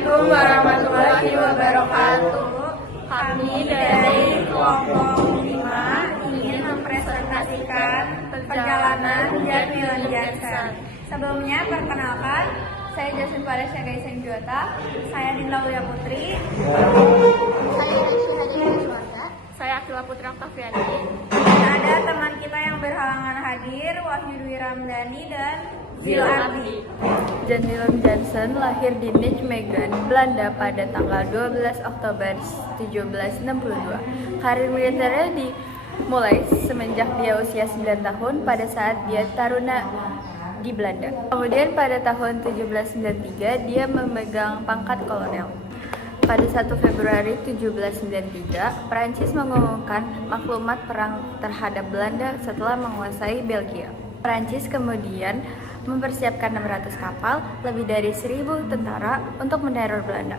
Assalamualaikum warahmatullahi wabarakatuh. Kami dari kelompok 5 ingin mempresentasikan perjalanan Jan Willem Johnson. Sebelumnya, perkenalkan, saya Jasin Paresya Gaisen Juwata, saya Dinda Uya Putri, Saya Aisyah Hadi Suwarda. saya Akila Putri Oktaviani. Dan ada teman kita yang berhalangan hadir, Wahyu Dwi Ramdhani dan Zil Ardi. Jan Willem Johnson lahir di Nijmegen, Belanda pada tanggal 12 Oktober 1762. Karir militernya dimulai semenjak dia usia 9 tahun pada saat dia taruna di Belanda. Kemudian pada tahun 1793 dia memegang pangkat kolonel. Pada 1 Februari 1793, Prancis mengumumkan maklumat perang terhadap Belanda setelah menguasai Belgia. Prancis kemudian mempersiapkan 600 kapal, lebih dari 1.000 tentara untuk meneror Belanda.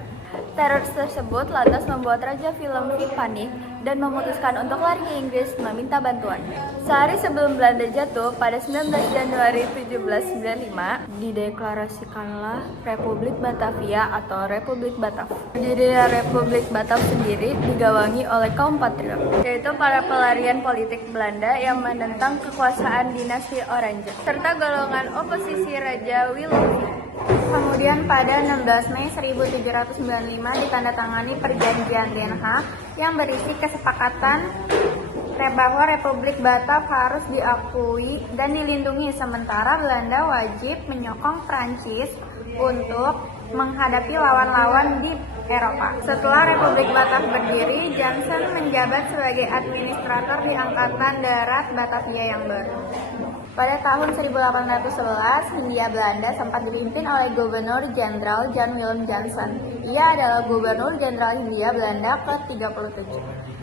Teror tersebut lantas membuat Raja Willem panik dan memutuskan untuk lari ke Inggris meminta bantuan. Sehari sebelum Belanda jatuh, pada 19 Januari 1795, dideklarasikanlah Republik Batavia atau Republik Batav. Berdirinya Republik Batav sendiri digawangi oleh kaum patriot, yaitu para pelarian politik Belanda yang menentang kekuasaan dinasti Oranje, serta golongan oposisi Raja Willem. Kemudian pada 16 Mei 1795 ditandatangani Perjanjian Den Haag yang berisi kesepakatan bahwa Republik Batav harus diakui dan dilindungi, sementara Belanda wajib menyokong Prancis untuk menghadapi lawan-lawan di Eropa. Setelah Republik Batav berdiri, Johnson menjabat sebagai administrator di Angkatan Darat Batavia yang baru. Pada tahun 1811, Hindia Belanda sempat dipimpin oleh Gubernur Jenderal Jan Willem Johnson. Ia adalah Gubernur Jenderal Hindia Belanda ke-37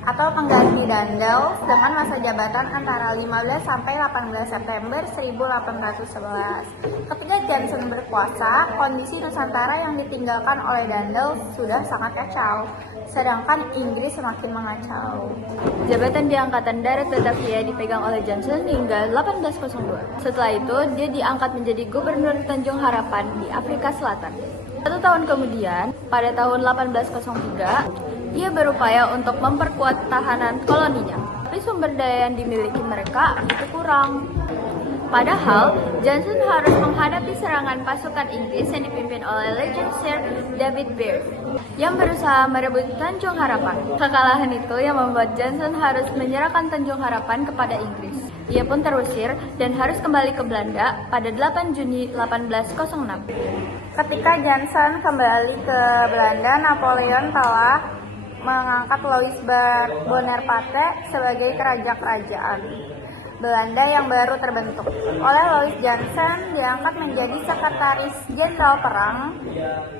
atau pengganti Daendels dengan masa jabatan antara 15 sampai 18 September 1811. Ketika Johnson berkuasa, kondisi Nusantara yang ditinggalkan oleh Daendels sudah sangat kacau, sedangkan Inggris semakin mengacau. Jabatan di Angkatan Darat Batavia dipegang oleh Johnson hingga 1802. Setelah itu, dia diangkat menjadi Gubernur Tanjung Harapan di Afrika Selatan. 1 tahun kemudian, pada tahun 1803, dia berupaya untuk memperkuat tahanan koloninya, tapi sumber daya yang dimiliki mereka itu kurang. Padahal, Johnson harus menghadapi serangan pasukan Inggris yang dipimpin oleh Legend Sir David Beard yang berusaha merebut Tanjung Harapan. Kekalahan itu yang membuat Johnson harus menyerahkan Tanjung Harapan kepada Inggris. Ia pun terusir dan harus kembali ke Belanda pada 8 Juni 1806. Ketika Johnson kembali ke Belanda, Napoleon telah mengangkat Louis Bonaparte sebagai kerajaan Belanda yang baru terbentuk. Oleh Louis Johnson diangkat menjadi Sekretaris Jenderal Perang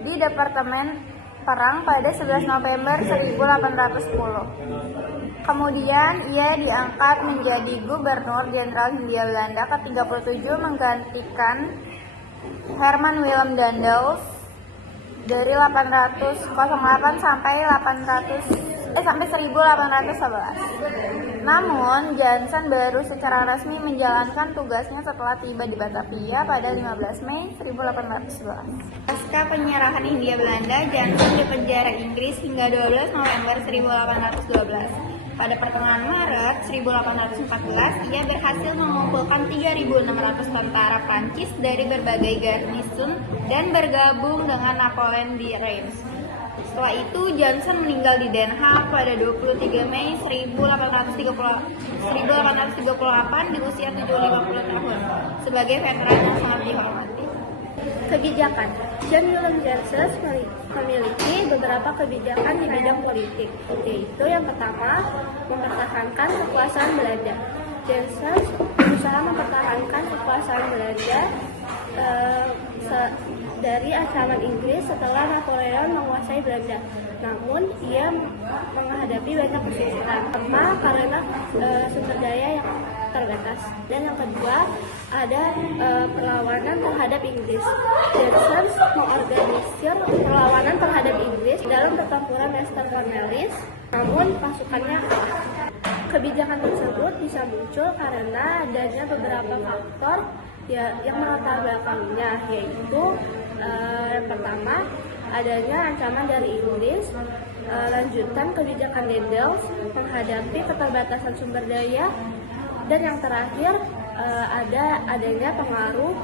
di Departemen Perang pada 11 November 1810. Kemudian ia diangkat menjadi Gubernur Jenderal Hindia Belanda ke-37 menggantikan Herman Willem Daendels dari 808 sampai 1811. Namun, Johnson baru secara resmi menjalankan tugasnya setelah tiba di Batavia pada 15 Mei 1811. Pasca penyerahan Hindia Belanda, Johnson dipenjara Inggris hingga 12 November 1812. Pada pertengahan Maret 1814, ia berhasil mengumpulkan 3.600 tentara Prancis dari berbagai garnison dan bergabung dengan Napoleon di Reims. Setelah itu, Johnson meninggal di Den Haag pada 23 Mei 1838 di usia 50 tahun sebagai veteran yang sangat dihormati. Kebijakan. Jan Willem Johnson memiliki beberapa kebijakan di bidang politik, yaitu yang pertama, mempertahankan kekuasaan Belanda. Johnson berusaha mempertahankan kekuasaan Belanda dari ancaman Inggris setelah Napoleon menguasai Belanda. Namun, ia menghadapi banyak kesulitan. Pertama, karena sumber daya yang terbatas. Dan yang kedua, ada perlawanan terhadap Inggris. Johnson mengorganisir perlawanan terhadap Inggris dalam pertempuran Western Cornwallis, namun pasukannya kalah. Kebijakan tersebut bisa muncul karena adanya beberapa faktor yang melatar belakangnya, yaitu yang pertama, adanya ancaman dari Inggris, lanjutan kebijakan Dendels menghadapi keterbatasan sumber daya, dan yang terakhir adanya pengaruh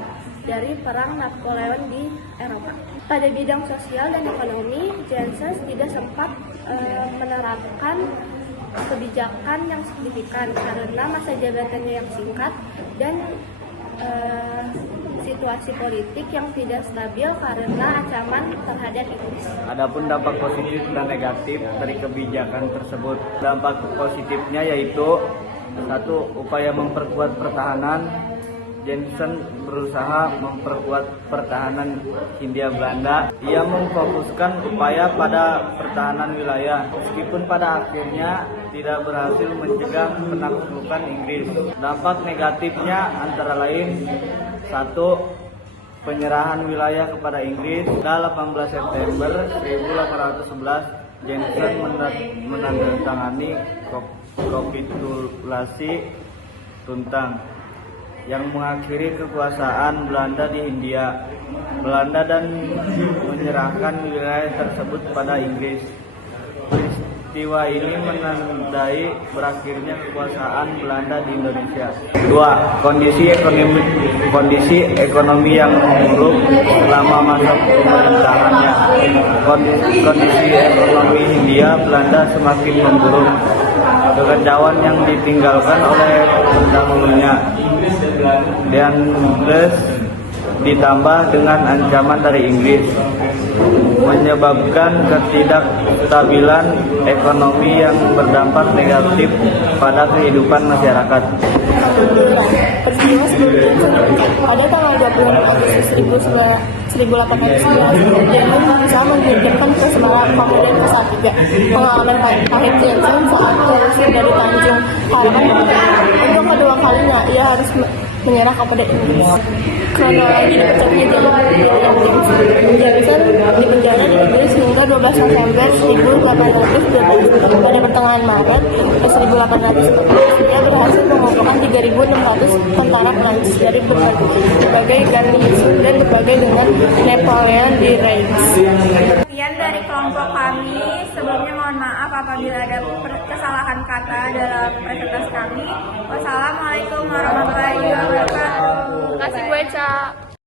dari perang Napoleon di Eropa. Pada bidang sosial dan ekonomi, Jansen tidak sempat menerapkan kebijakan yang signifikan karena masa jabatannya yang singkat dan situasi politik yang tidak stabil karena ancaman terhadap Inggris. Adapun dampak positif dan negatif dari kebijakan tersebut. Dampak positifnya yaitu satu, upaya memperkuat pertahanan. Jansen berusaha memperkuat pertahanan Hindia Belanda. Ia memfokuskan upaya pada pertahanan wilayah, meskipun pada akhirnya tidak berhasil mencegah penaklukan Inggris. Dampak negatifnya antara lain, satu, penyerahan wilayah kepada Inggris. Pada 18 September 1811, Jansen menandatangani kapitulasi Tuntang yang mengakhiri kekuasaan Belanda di Hindia. Belanda dan menyerahkan wilayah tersebut pada Inggris. Peristiwa ini menandai berakhirnya kekuasaan Belanda di Indonesia. 2. Kondisi ekonomi yang buruk selama masa pemerintahannya. Kondisi ekonomi Hindia Belanda semakin memburuk. Kekacauan yang ditinggalkan oleh pendahulunya dan plus ditambah dengan ancaman dari Inggris menyebabkan ketidakstabilan ekonomi yang berdampak negatif pada kehidupan masyarakat. Peristiwa sebelum pada tanggal 26 Agustus 1811, Jansen berusaha menghidupkan ke Semarang, kemudian ke Salatiga. Pengalaman pahit Jansen saat terusir dari Tanjung Harapan untuk kedua kalinya ia harus menyerah kepada Inggris. Kronologi dipecatnya Jansen dipenjara di Inggris hingga 12 November 1812. Pada pertengahan Maret 1814, ia berhasil mengumpulkan 3.600 tentara Prancis dari berbagai garnison dan berbagai dengan Napoleon di Reims. Sekian dari kelompok kami. Sebelumnya mohon maaf apabila ada kesalahan kata dalam presentasi kami. Wassalamualaikum warahmatullahi wabarakatuh. Terima kasih Bu Eca.